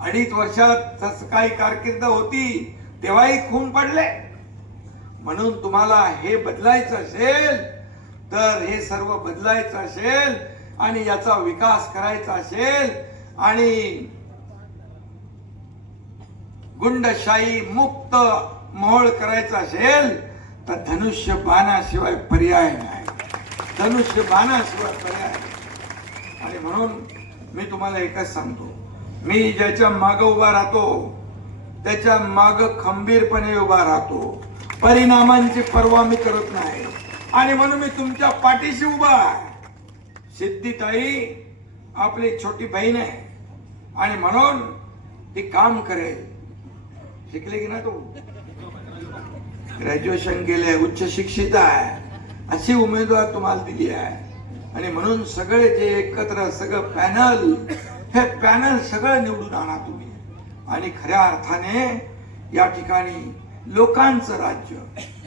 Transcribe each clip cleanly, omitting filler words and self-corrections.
2.5 वर्षात काही कारकीर्द होती तेव्हाही खून पडले. म्हणून तुम्हाला हे बदलायचं असेल तर हे सर्व बदलायचं असेल आणि याचा विकास करायचा असेल आणि गुंडशाही मुक्त मोहळ करायचा असेल तर धनुष्य बाणाशिवाय पर्याय नाही. धनुष्य बाणाशिवाय पर्याय नाही. आणि म्हणून मी तुम्हाला एकच सांगतो, मी ज्याच्या माग उभा राहतो त्याच्या माग खंबीरपणे उभा राहतो. परिणामांची पर्वा मी करत नाही आणि म्हणून मी तुमच्या पाठीशी उभा आहे. सिद्धीताई आपली छोटी बहीण आहे आणि म्हणून ती काम करेल. शिकले की ना, तो ग्रॅज्युएशन केले, उच्च शिक्षित आहे, अशी उमेदवार तुम्हाला दिली आहे. आणि म्हणून सगळे जे एकत्र सगळं पॅनल, हे पॅनल सगळं निवडून आणा तुम्ही आणि खऱ्या अर्थाने या ठिकाणी लोकांचं राज्य,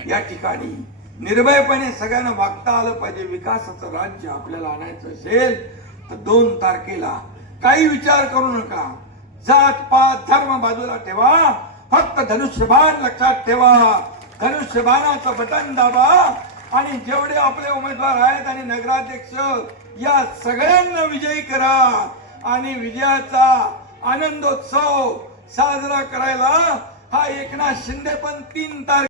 या ठिकाणी निर्भयपणे सगळ्यांना वागता आलं पाहिजे. विकासाचं राज्य आपल्याला आणायचं असेल तर 2 तारखेला काही विचार करू नका. जात पात धर्म बाजूला ठेवा, फक्त धनुष्यबाण लक्षात ठेवा. धनुष्यबाणाचं बटन दाबा आणि जेवढे आपले उमेदवार आहेत आणि नगराध्यक्ष या सगळ्यांना विजयी करा आणि विजयाचा आनंदोत्सव साजरा करायला हा एकनाथ शिंदे पण 3 तारखेला